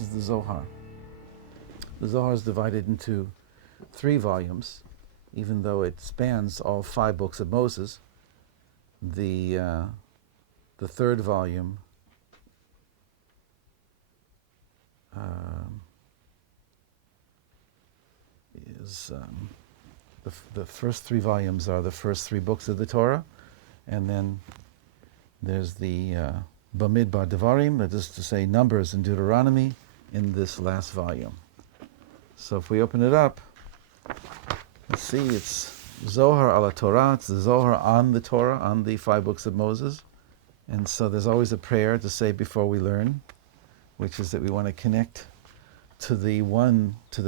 This is the Zohar. The Zohar is divided into 3 volumes, even though it spans all 5 books of Moses. The third volume is the first 3 volumes are the first 3 books of the Torah, and then there's the Bamidbar Devarim, that is to say Numbers and Deuteronomy, in this last volume. So if we open it up, let's see, it's Zohar ala Torah, it's the Zohar on the Torah, on the 5 books of Moses. And so there's always a prayer to say before we learn, which is that we want to connect to the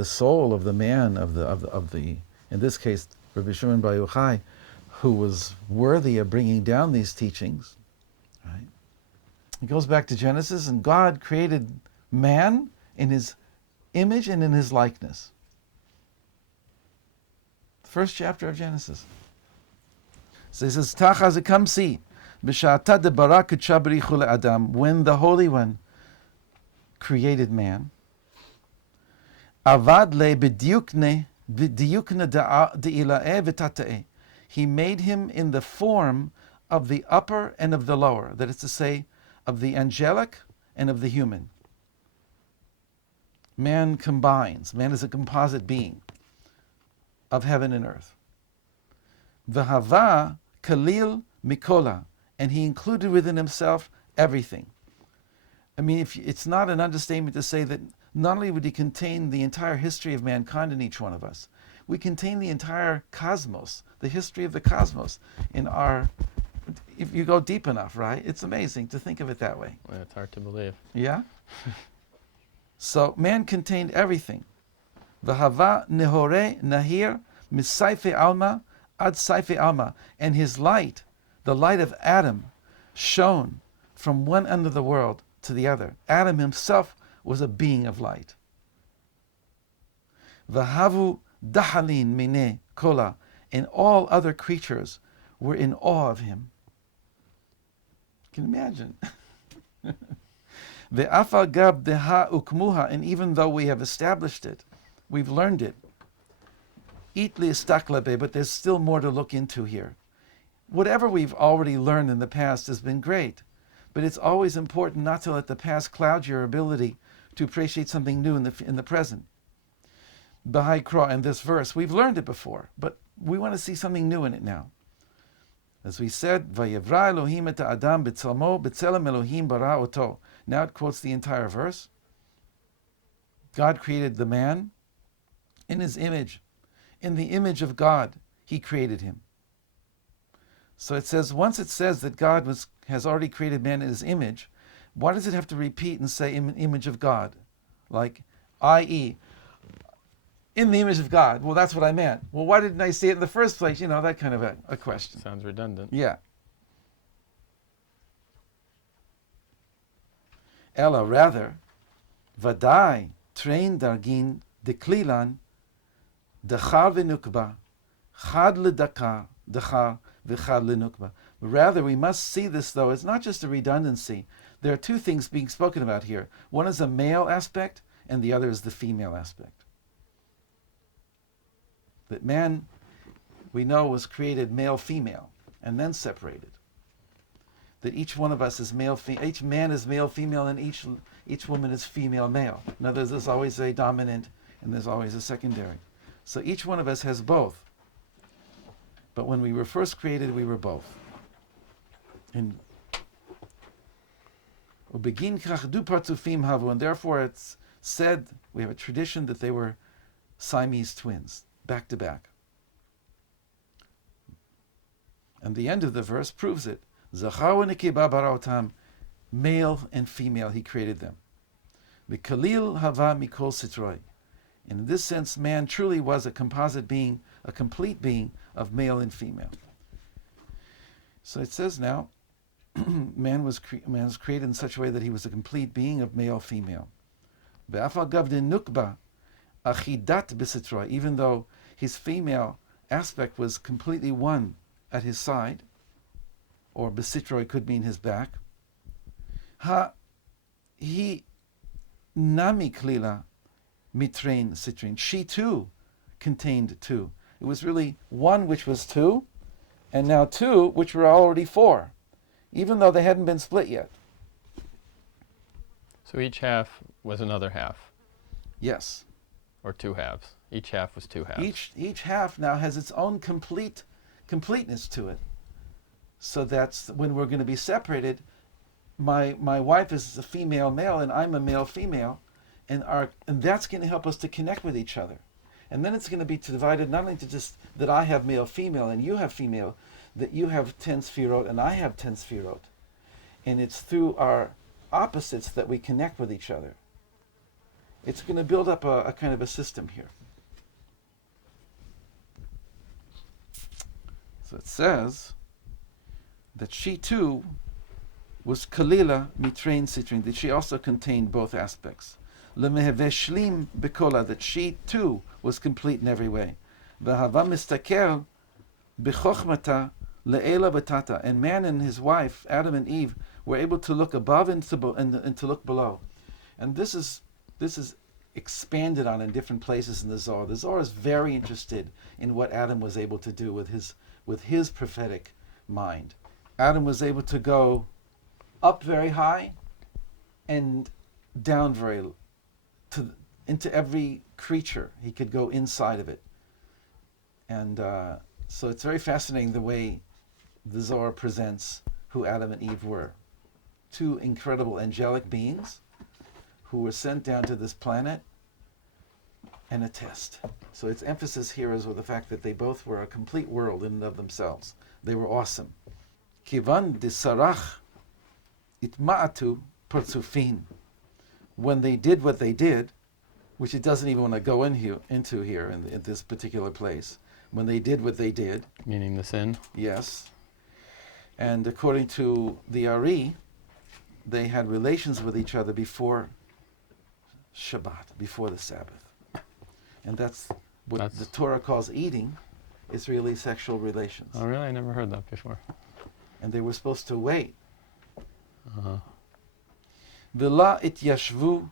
soul of the man, of the in this case, Rabbi Shimon Bar Yochai, who was worthy of bringing down these teachings. Right? It goes back to Genesis, and God created man in his image and in his likeness. The first chapter of Genesis. So he says, Tachazikamsi, B'sha'ata debara k'chabarichu le'adam, when the Holy One created man, avad le b'diukne de'ila'e v'tata'e, he made him in the form of the upper and of the lower, that is to say, of the angelic and of the human. Man combines. Man is a composite being of heaven and earth. V'hava kalil mikola, and he included within himself everything. I mean, it's not an understatement to say that not only would he contain the entire history of mankind in each one of us, we contain the entire cosmos, the history of the cosmos in our, if you go deep enough, right? It's amazing to think of it that way. Well, it's hard to believe. Yeah? So man contained everything. V'hava nehore nahir misaife alma ad saife alma, and his light, the light of Adam, shone from one end of the world to the other. Adam himself was a being of light. V'havu dahalin mine kola, and all other creatures were in awe of him. Can you imagine? Ve'afal gab deha ukmuha, and even though we have established it, we've learned it, itli istaklabe, but there's still more to look into here. Whatever we've already learned in the past has been great, but it's always important not to let the past cloud your ability to appreciate something new in the present. Bahai Kra, in this verse, we've learned it before, but we want to see something new in it now. As we said, Vayevra Elohim et Adam b'tzelmo b'tzelem Elohim bara oto. Now it quotes the entire verse. God created the man in his image. In the image of God, he created him. So it says, once it says that God has already created man in his image, why does it have to repeat and say in the image of God? Like, i.e., in the image of God. Well, that's what I meant. Well, why didn't I say it in the first place? You know, that kind of a question. Sounds redundant. Yeah. Ella, rather, vadai train dargin deklilan dechar v'nukba chad ledakar dechar v'chad lenukba. Rather, we must see this, though, it's not just a redundancy. There are 2 things being spoken about here. One is a male aspect, and the other is the female aspect. That man, we know, was created male-female, and then separated. That each one of us is each man is male-female, and each woman is female-male. In other words, there's always a dominant, and there's always a secondary. So each one of us has both. But when we were first created, we were both. And therefore it's said, we have a tradition that they were Siamese twins, back to back. And the end of the verse proves it. Zachar v'nekeba bara, male and female, he created them. V'kalil hava mikol sitroi. And in this sense, man truly was a composite being, a complete being of male and female. So it says now, man was created in such a way that he was a complete being of male, female. Ve'afal gav de nukba achidat b'sitroi, even though his female aspect was completely one at his side, or b'sitroi could mean his back. He nami klila mitrein sitrin. She too contained two. It was really one which was two, and now two which were already four, even though they hadn't been split yet. So each half was another half, Yes. or two halves. Each half was two halves. Each half now has its own completeness to it. So that's when we're going to be separated. My wife is a female male, and I'm a male female, and that's going to help us to connect with each other. And then it's going to be divided not only to just that I have male female and you have female, that you have 10 sfirot and I have 10 sfirot, and it's through our opposites that we connect with each other. It's going to build up a kind of a system here. So it says that she too was kalila mitrein sitrin, that she also contained both aspects. Lemeheve shlim bekola, that she too was complete in every way. V'hava mistakel b'chochmata le'ela b'tata, and man and his wife, Adam and Eve, were able to look above and to look below. And this is expanded on in different places in the Zohar. The Zohar is very interested in what Adam was able to do with his prophetic mind. Adam was able to go up very high and down into every creature. He could go inside of it. And so it's very fascinating the way the Zohar presents who Adam and Eve were. Two incredible angelic beings who were sent down to this planet and a test. So its emphasis here is with the fact that they both were a complete world in and of themselves. They were awesome. Kivan de sarach itma'atu partsufin. When they did what they did, which it doesn't even want to go into here in this particular place. When they did what they did. Meaning the sin? Yes. And according to the Ari, they had relations with each other before Shabbat, before the Sabbath. And that's what the Torah calls eating, is really sexual relations. Oh, really? I never heard that before. And they were supposed to wait. Uh-huh. V'la ityashvu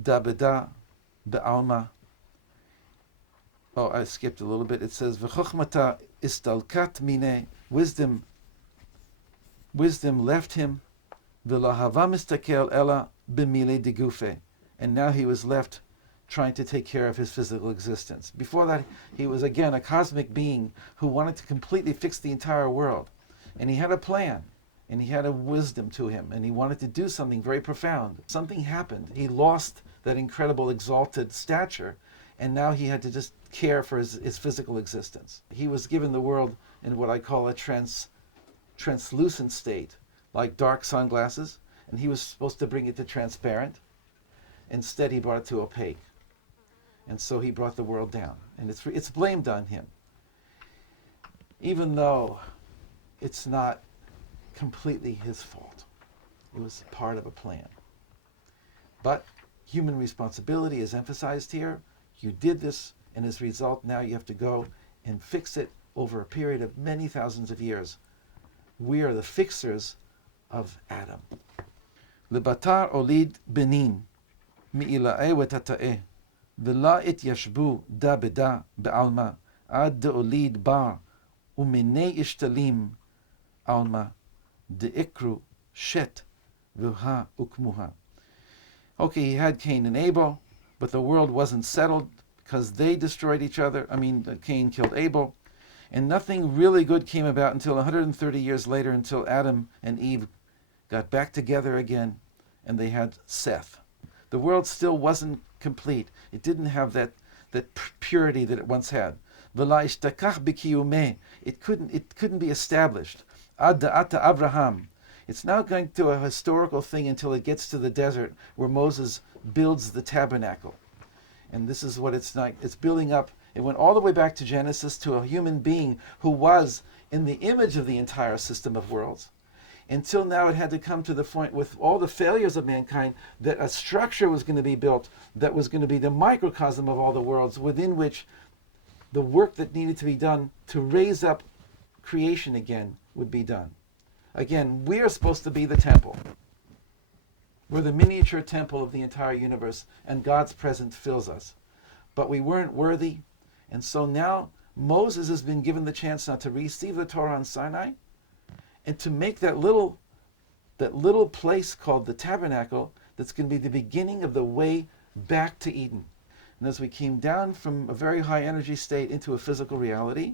dabeda be'alma. Oh, I skipped a little bit. It says, V'chochmata istalkat mine, wisdom left him, v'la hava mistakel ela b'mile degufe. And now he was left trying to take care of his physical existence. Before that, he was again a cosmic being who wanted to completely fix the entire world. And he had a plan, and he had a wisdom to him, and he wanted to do something very profound. Something happened. He lost that incredible exalted stature, and now he had to just care for his physical existence. He was given the world in what I call a translucent state, like dark sunglasses, and he was supposed to bring it to transparent. Instead, he brought it to opaque. And so he brought the world down. And it's blamed on him. Even though it's not completely his fault. It was part of a plan. But human responsibility is emphasized here. You did this, and as a result, now you have to go and fix it over a period of many thousands of years. We are the fixers of Adam. Lebatar olid benin. Mi'ila'e wetata'e, v'la ityashbu da beda be'alma, ad de'olid bar, u'minei ishtalim alma, de'ikru shet, v'ha ukmuha. Okay, he had Cain and Abel, but the world wasn't settled because they destroyed each other. Cain killed Abel, and nothing really good came about until 130 years later, until Adam and Eve got back together again, and they had Seth. The world still wasn't complete. It didn't have that purity that it once had. It couldn't be established. Ad da'ata Avraham. It's now going to a historical thing until it gets to the desert where Moses builds the tabernacle. And this is what it's like. It's building up. It went all the way back to Genesis, to a human being who was in the image of the entire system of worlds. Until now, it had to come to the point with all the failures of mankind that a structure was going to be built that was going to be the microcosm of all the worlds, within which the work that needed to be done to raise up creation again would be done. Again, we are supposed to be the temple. We're the miniature temple of the entire universe, and God's presence fills us. But we weren't worthy, and so now Moses has been given the chance now to receive the Torah on Sinai, and to make that little place called the tabernacle that's going to be the beginning of the way back to Eden. And as we came down from a very high energy state into a physical reality,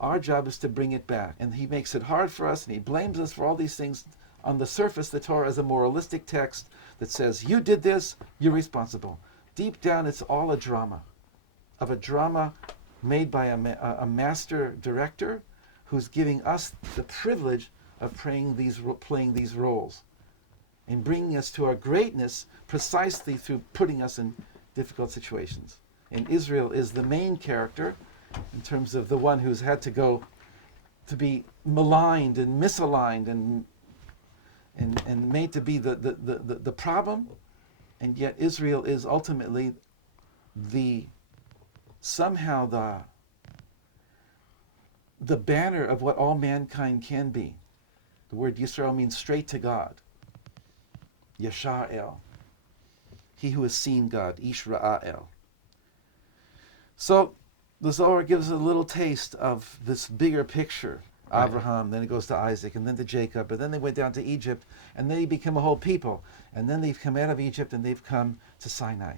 our job is to bring it back. And he makes it hard for us, and he blames us for all these things. On the surface, the Torah is a moralistic text that says, you did this, you're responsible. Deep down, it's all a drama made by a master director who's giving us the privilege of playing these roles and bringing us to our greatness precisely through putting us in difficult situations. And Israel is the main character in terms of the one who's had to go to be maligned and misaligned and made to be the problem, and yet Israel is ultimately somehow the banner of what all mankind can be. The word Yisrael means straight to God. Yashar El. He who has seen God. Ish Ra'el. So the Zohar gives a little taste of this bigger picture. Right. Avraham, then it goes to Isaac, and then to Jacob, and then they went down to Egypt, and then they become a whole people. And then they've come out of Egypt, and they've come to Sinai.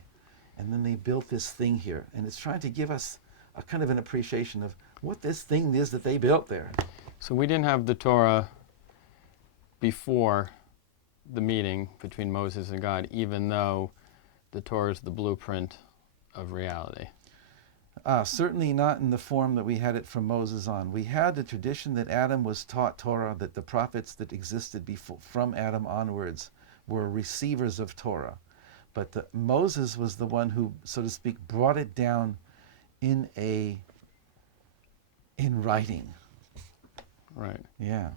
And then they built this thing here. And it's trying to give us a kind of an appreciation of what this thing is that they built there. So we didn't have the Torah before the meeting between Moses and God, even though the Torah is the blueprint of reality. Certainly not in the form that we had it from Moses on. We had the tradition that Adam was taught Torah, that the prophets that existed before, from Adam onwards, were receivers of Torah. But Moses was the one who, so to speak, brought it down in writing. Right. Yeah.